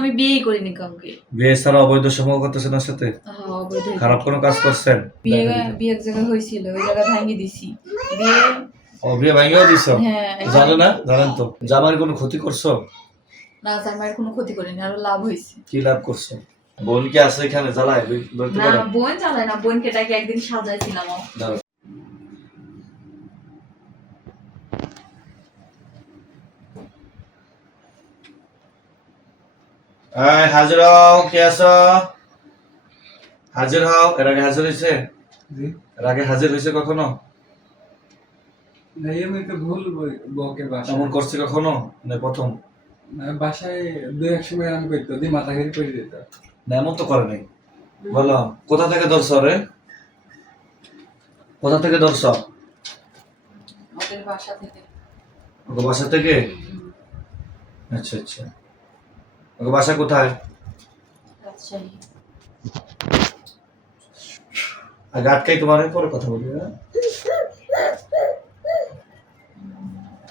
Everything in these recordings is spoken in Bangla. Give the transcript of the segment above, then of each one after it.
আমি বিয়েই করিনি কাউকে। বিয়ে ছাড়া অবৈধ সম্পর্ক করতেছেন ওর সাথে? হ্যাঁ, অবৈধ। খারাপ কোনো কাজ করছেন? বিয়ে বিয়ে এক জায়গায় হয়েছিল, ওই জায়গা ভাঙিয়ে দিছি। বিয়ে বিয়ে ভাঙিয়েও দিছো? হ্যাঁ। জানো না? জানেন তো জামাইয়ের কোনো ক্ষতি করছো? না, জামাইয়ের কোনো ক্ষতি করিনি, আরো লাভ হয়েছে। কি লাভ করছো? বোন কি আছে এখানে জ্বালায় বলতে না, পারো? বোন চালায় না, বোনকে ডাকে একদিন সাজাইছিলাম। দাও। হাজির হও, কে আছো? হাজির হও। এর আগে হাজির হয়েছে? এর আগে হাজির হয়েছে কখনো? এমন করছে কখনো? না প্রথম? বাসায় দুই এক সময় এরকম করতো, দিয়ে মাথা ঘেরি করে দিত। না এমন তো করে নাই। বলো কোথা থেকে ধরছো রে? কোথা থেকে ধরছো? ওদের বাসা থেকে। ওকে বাসা থেকে? আচ্ছা আচ্ছা। ওকে বাসা কোথায়? রাজশাহী। আগে আটকাই তোমার পরে কথা বলি।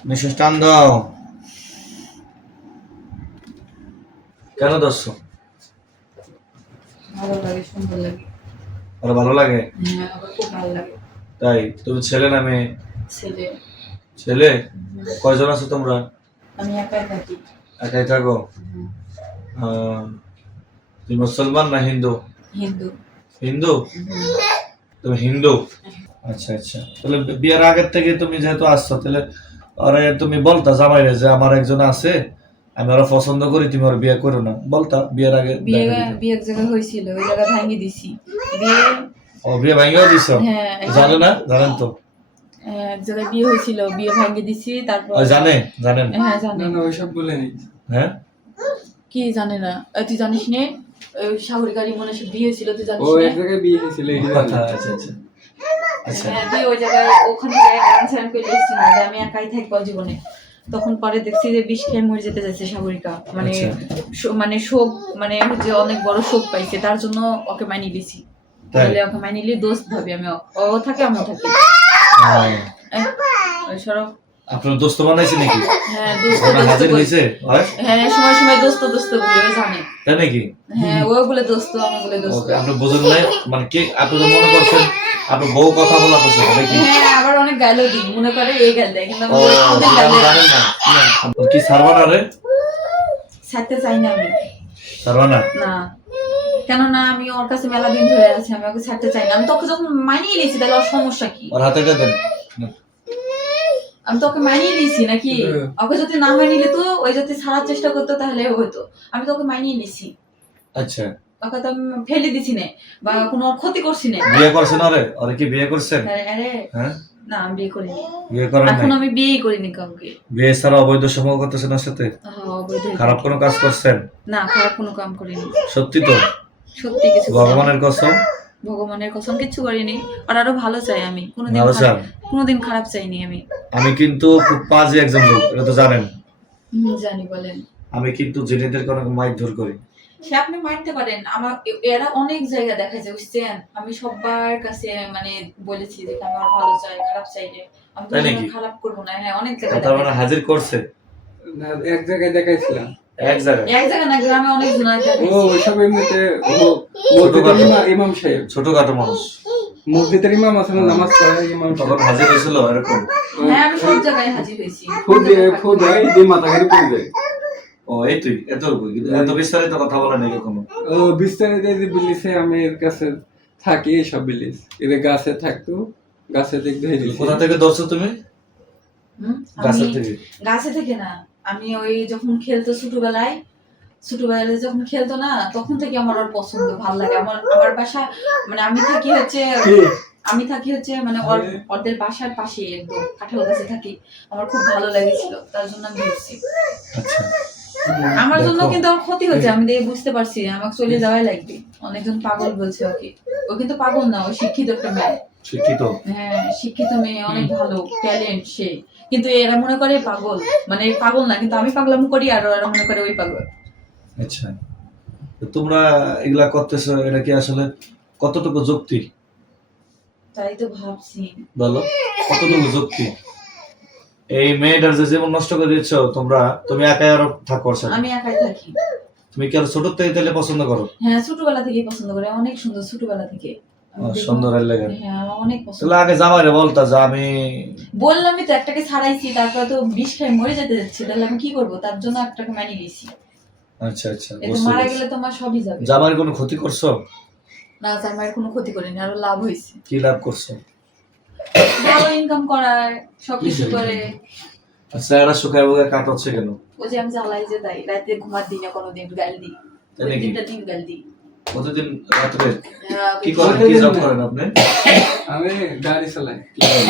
নিঃশ্বাস টান দাও। কেন ধরছো? ভালো লাগে, সুন্দর লাগে। আরো ভালো লাগে? হ্যাঁ, আমার খুব ভালো লাগে। তাই? তুমি ছেলে না মেয়ে? ছেলে। ছেলে? কয়জন আছো তোমরা? আমি একাই থাকি। একাই থাকো? তুমি মুসলমান না হিন্দু? হিন্দু। হিন্দু? তুমি হিন্দু? আচ্ছা আচ্ছা। তাহলে বিয়ের আগের থেকে তুমি যেহেতু আসছো, তাহলে আরে তুমি বলতা জামাইরে যে আমার একজন আছে, আমি ওরা পছন্দ করি, তুমি ওর বিয়ে করো না, বলতা বিয়ের আগে? বিয়ে বিয়ে এক জায়গায় হয়েছিল, ওই জায়গা ভাঙিয়ে দিছি। বিয়ে বিয়ে ভাঙিয়েও দিছো? হ্যাঁ। জানো না? জানেন তো? এক জায়গায় বিয়ে হয়েছিল, বিয়ে ভাঙিয়ে দিছি। তারপর জানেন? হ্যাঁ, জানে। না ওইসব বলেনি। হ্যাঁ কি জানে না? তুই জানিস নে? ওই সাগরিকারই মনে সে বিয়ে ছিল, তুই জানিস ও না? এক জায়গায় বিয়ে হয়েছিল, এই আচ্ছা আচ্ছা আচ্ছা আচ্ছা। হ্যাঁ, তুই ওই জায়গায় ওখানে অ্যানসার করে এসেছিল যে আমি একাই থাকবো জীবনে। তখন পরে দেখছি যে বিষ খেয়ে মরে যেতে যাচ্ছে সাগরিকা, মানে মানে শোক, মানে যে অনেক বড় শোক পাইছে, তার জন্য ওকে মানিয়ে দিছি। তাহলে ওকে মানিয়ে নিলে দোস্ত ভাবি আমি, ও থাকে আমিও থাকি। ওই সরব আপনার দোস্ত বানাইছে নাকি? হ্যাঁ, দোস্ত ওরা হাজির হয়েছে? হ্যাঁ, সময় সময় দোস্ত দোস্ত বলে ও জানে। তাই নাকি? হ্যাঁ, ও বলে দোস্ত, আমি বলে দোস্ত। ওকে, আপনি বুঝেন নাই মানে কে? আপনি তো মনে করছেন আপনি বউ কথা বলা করছেন নাকি? হ্যাঁ, আবার অনেক গালও দিই, মনে করে এই গাল দেয়, কিন্তু আমি ও ওদের গাল দেই জানেন না। আপনি কি সারবানা রে? ছাড়তে চাই না আমি। সারবানা? না, কেননা আমি ওর কাছে মেলা দিন ধরে আছি, আমি ওকে ছাড়তে চাই না। আমি তোকে যখন মানিয়ে নিয়েছি, তাহলে ওর সমস্যা কি? ওর হাতে এটা দেন। আমি তোকে মানিয়ে নিয়েছি নাকি? ওকে যদি না মানিয়ে নিলে তো ওই যদি ছাড়ার চেষ্টা করতো তাহলে হতো। আমি তোকে মানিয়ে নিয়েছি, আচ্ছা। ওকে তো আমি ফেলে দিছি না বা কোনো ক্ষতি করছি না। বিয়ে করছেন ওরে? ওরে কি বিয়ে করছেন? আরে হ্যাঁ, না, আমি বিয়ে করিনি। বিয়ে করেন নাই? এখন আমি বিয়েই করিনি কাউকে। বিয়ে ছাড়া অবৈধ সম্পর্ক করতেছেন ওর সাথে? হ্যাঁ, অবৈধ। খারাপ কোনো কাজ করছেন? না, খারাপ কোনো কাম করিনি। সত্যি তো? সত্যি কিছু করিনি। ভগবানের কসম? ভগবানের কসম কিচ্ছু করিনি। আর আরো ভালো চাই আমি, ভালো চান? কোনোদিন খারাপ চাইনি আমি। আমি কিন্তু খুব পাজি একজন লোক, এটা তো জানেন। জানি, বলেন। আমি কিন্তু জেনেদের কোনো মারধর করি। সে আপনি মানতে পারেন, আমার এরা অনেক জায়গা দেখাচ্ছে, বুঝছেন? আমি সবার কাছে মানে বলেছি যে আমি আর ভালো চাই, খারাপ চাই না। আমি তো খারাপ করবো না। হ্যাঁ, অনেক জায়গায় তার মানে হাজির করছে? না, এক জায়গায় দেখাইছিলাম। এক জায়গায়? এক জায়গায় না, গ্রামে অনেক জন আছে। ও ওইসব এমনিতে ইমাম সাহেব, ছোটখাটো মানুষ, মসজিদের ইমাম আছে না, নামাজ পড়ে ইমাম তখন হাজির হয়েছিল এরকম? হ্যাঁ, আমি সব জায়গায় হাজির হয়েছি। খুদ হয় দিয়ে মাথা ঘেরি পড়ে যায়। ও এই তুই এত বিস্তারিত কথা বলে নাই কখনো? ও বিস্তারিত যে বিলিসে আমি এর কাছে থাকি, সব বিলিস এর গাছে থাকতো, গাছে দেখতে কোথা থেকে ধরছো তুমি? গাছের থেকে? গাছে থেকে না, আমি ওই যখন খেলতো ছোটবেলায় যখন খেলতো না, তখন থেকে আমার ওর পছন্দ, ভালো লাগে। আমার বাসা মানে আমি থাকি হচ্ছে মানে ওদের বাসার পাশে, একদম কাঁঠাল গাছে থাকি। আমার খুব ভালো লেগেছিল, তার জন্য আমি ধরছি। আচ্ছা। আমার জন্য কিন্তু আমার ক্ষতি হচ্ছে, আমি দেখে বুঝতে পারছি আমাকে চলে যাওয়াই লাগবে। অনেকজন পাগল বলছে ওকে, ও কিন্তু পাগল না, ও শিক্ষিত একটা মেয়ে। শিক্ষিত? হ্যাঁ, শিক্ষিত মেয়ে, অনেক ভালো ট্যালেন্ট সে। কিন্তু এরা মনে করে পাগল, মানে পাগল না, কিন্তু আমি পাগলামো করি আর এরা মনে করে ওই পাগল। আচ্ছা, তোমরা এগুলা করতেছো, এটা কি আসলে কতটুকু যুক্তি? তাই তো ভাবছি। বলো কতটুকু যুক্তি? এই মেয়েটার যে জীবন নষ্ট করে দিচ্ছ তোমরা, তুমি একাই আরো থাকো? আমি একাই থাকি। তুমি কি আর ছোট থেকে তাহলে পছন্দ করো? হ্যাঁ ছোটবেলা থেকেই পছন্দ করি, অনেক সুন্দর ছোটবেলা থেকে। আমি দেখলাম- সুন্দর লাগে। হ্যাঁ আমার অনেক পছন্দ। তাহলে আগে জামাইরে বলতা যে আমি বললামই তো একটাকে ছাড়াইছি, তারপর তো বিষ খাই মরে যেতে যাচ্ছে, তাহলে আমি কি করবো? তার জন্য একটাকে মানিয়ে নিয়েছি। আচ্ছা আচ্ছা এতে বুঝতে মারা পেরেছি। গেলে তো আমার সবই যাবে। জামাইয়ের কোনো ক্ষতি করছো? না স্যার মায়ের কোনো ক্ষতি করিনি, আরো লাভ হয়েছে। কি লাভ করছো? ভালো ইনকাম করায় সবকিছু করে। আচ্ছা এরা শুকায় বুকে কাটাচ্ছে কেন? ওই যে আমি জ্বালাই যে তাই, রাতে ঘুমার দিই না কোনোদিন, গাল দিই। তাই নাকি? দিনটা দিন গাল দিই। প্রতিদিন রাত্রে হ্যাঁ, কি করেন, কি জব করেন আপনি? আমি গাড়ি চালাই, কি করেন?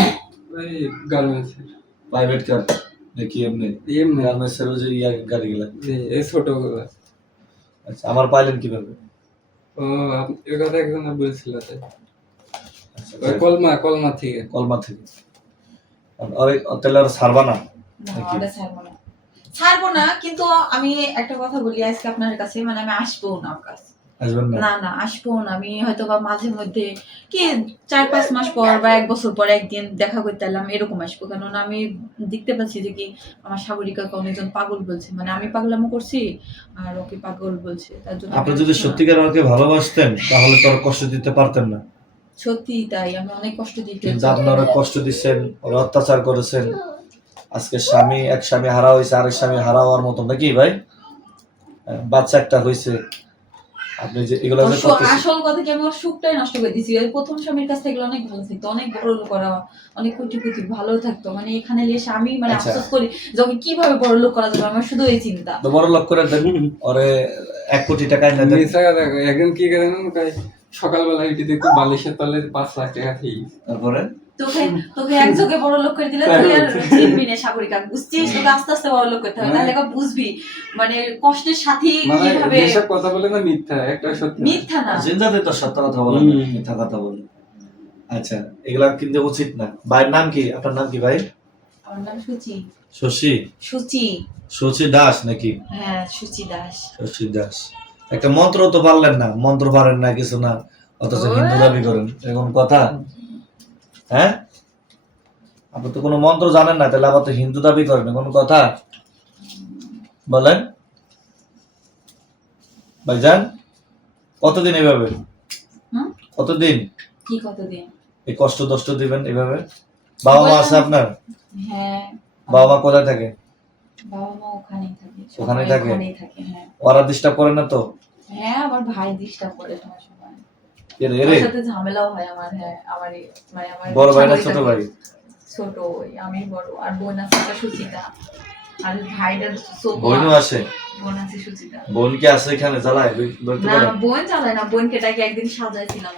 ওই গার্মেন্টস প্রাইভেট কার নাকি এমনি? এমনি গার্মেন্টসের ওই যে গাড়িগুলা। যে এই ছোটগুলো। আচ্ছা আমার পাইলেন কিভাবে? ও এর কথা একজন বলছিল তাই। আচ্ছা, ওই কলমা থেকে। কলমা থেকে। আরে তাহলে আর ছাড়বা না? না, নাকি? ওটা ছাড়বো না। ছাড়বো না, কিন্তু আমি একটা কথা বলি আজকে আপনার কাছে, মানে আমি আসবো না আপনার কাছে। আসবেন না? না না আসবো না, আমি হয়তো বা মাঝে মধ্যে কি 4-5 মাস পর বা 1 বছর পর একদিন দেখা করতে এলাম, এরকম আসবো। কেননা আমি দেখতে পাচ্ছি যে কি আমার সাগরিকাকে অনেকজন পাগল বলছে, মানে আমি পাগলামো করছি আর ওকে পাগল বলছে, তার জন্য আপনি আমি যদি আসবো না। সত্যিকার ওকে ভালোবাসতেন তাহলে তো আর কষ্ট দিতে পারতেন না। সত্যি তাই, আমি অনেক কষ্ট দিই। কিন্তু আপনারা কষ্ট দিচ্ছেন, ওরা অত্যাচার করেছেন। আজকে এক স্বামী হারা হয়েছে, আরেক স্বামী হারা হওয়ার মতন নাকি ভাই? বাচ্চা একটা হয়েছে, আপনি যে এগুলো যে করতেছেন। আসল কথা কি, আমি ওর সুখটাই নষ্ট করে দিছি। ওই প্রথম স্বামীর কাছ থেকে অনেক ভালো থাকতো, অনেক বড় লোক করা, অনেক কোটিপতি ভালো থাকতো, মানে এখানে এসে আমি মানে আচ্ছা। আফসোস করি যে ওকে কিভাবে বড় লোক করা যাবে, আমার শুধু এই চিন্তা। তো বড় লোক করে দেন, ওরে 1 কোটি টাকা এনে দেন। মিশা কথা কয়। একদিন কি করেন কয় সকালবেলা উঠে দেখি বালিশের তলে 5 লাখ টাকা খেয়ে গেছে। তারপরে তোকে তোকে একযোগে বড় লোক করে দিলে তুই আর চিনবি না সাগরিকা, বুঝছিস? তোকে আস্তে আস্তে বড় লোক করতে হবে, তাহলে এবার বুঝবি মানে কষ্টের সাথে মানে কিভাবে। যেসব কথা বলে না মিথ্যা, একটা সত্যি না। মিথ্যা না। জিন্দাতে তো সত্য কথা বলেন, মিথ্যা কথা বলেন। আচ্ছা এগুলা কিন্তু উচিত না। ভাইয়ের নাম কি? আপনার নাম কি ভাই? আমার নাম সুচি। শশী? সুচি। শশী দাস নাকি? হ্যাঁ সুচি দাস। শশী দাস। একটা মন্ত্র তো পারলেন না, মন্ত্র পারেন না কিছু না, অথচ হিন্দু দাবি করেন, এরকম কথা? হ্যাঁ আপনি তো কোনো মন্ত্র জানেন না, তাহলে আবার তো হিন্দু দাবি করেন, কোন কথা বলেন? ভাইজান কতদিন এভাবে, হুম? কতদিন কি কতদিন? এই কষ্ট দিবেন এভাবে? বাবা মা আছে আপনার? হ্যাঁ বাবা মা কোথায় থাকে? বাবা মা ওখানেই থাকে। ওখানেই সবাই থাকে? ওখানেই থাকে, হ্যাঁ। ওরা ডিস্টার্ব করে না তো? হ্যাঁ আমার ভাই ডিস্টার্ব করে সময় সময়, এরে ওর এরে সাথে ঝামেলাও হয় আমার। হ্যাঁ আমার মানে আমার বড় ভাই না সাগরিকা ছোট ভাই? ছোট, ওই আমি বড়, আর বোন আছে একটা সুচিতা, আর ভাইটার বোনও আসে? বোন আছে সুচিতা। বোন কি আছে এখানে জ্বালায়? বলতে না পারেন? বোন চালায় না, বোনকে ডাকে একদিন সাজাইছিলাম।